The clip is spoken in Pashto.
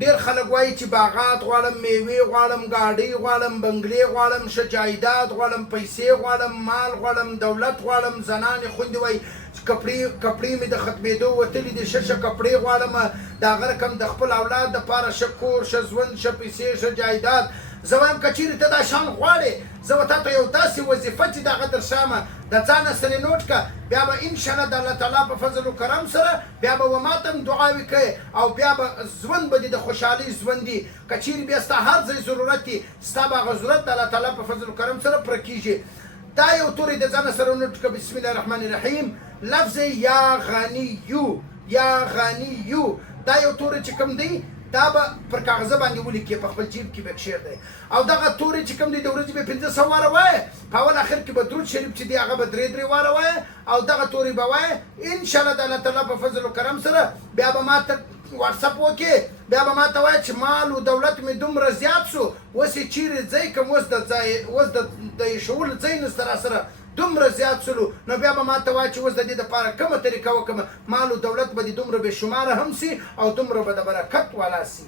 ډېر خلک وایي چې باغات غواړم، میوې غواړم، ګاډۍ غواړم، بنګلې غواړم، ښه جایداد غواړم، پیسې غواړم، مال غواړم، دولت غواړم. زنانې خویندې وایي کپړې مې د ختمېدو وتلي دي، ښه کپړې غواړم، د هغه رقم د خپل اولاد دپاره ښه کور، ښه ژوند، ښه پیسې، ښه جایداد. زه وایم که چېرې ته دا شان غواړې، زه به تا ته یو داسې وظیفه چې د هغه درښامه د ځانه سره نوټ کړه، بیا به انشاءالله د الله تعالی په فضل و کرم سره بیا به و ما ته هم دعاوې کوې او بیا به ژوند به دې د خوشحالۍ ژوند وي. که چېرې بیا ستا هر ځای ضرورت وي، ستا به هغه ضرورت د الله تعالی په فضل و کرم سره پوره کېږي. دا یو توری د ځانه سره نوټ کړه. بسم الله الرحمن الرحیم. لفظ یا غنیو، یا غنیو، دا یو توری چې کوم دی دا به پر کاغذه باندې ولیکې، په خپل جیب کې به کښېږدی. او دغه تورې چې کوم دی د ورځې به 500 واره وایه، په اول اخر کې به درود شریف چې دی هغه به 3 واره وایه، او دغه تورې به وایه. انشاءالله د الله تعالی په فضل و کرم سره بیا به ما ته واتساپ وکړې، بیا به ما ته وایه چې مال و دولت مې دومره زیات شو، اوس یې چیرې ځای کوم، اوس د ایښولو ځای نشته را سره، دومره زیات شلو. نو بیا به ما ته وایه چې اوس د دې دپاره کومه طریقه وکړم، مال و دولت به دې دومره بې شماره هم سي او دومره به د برکت والا سي.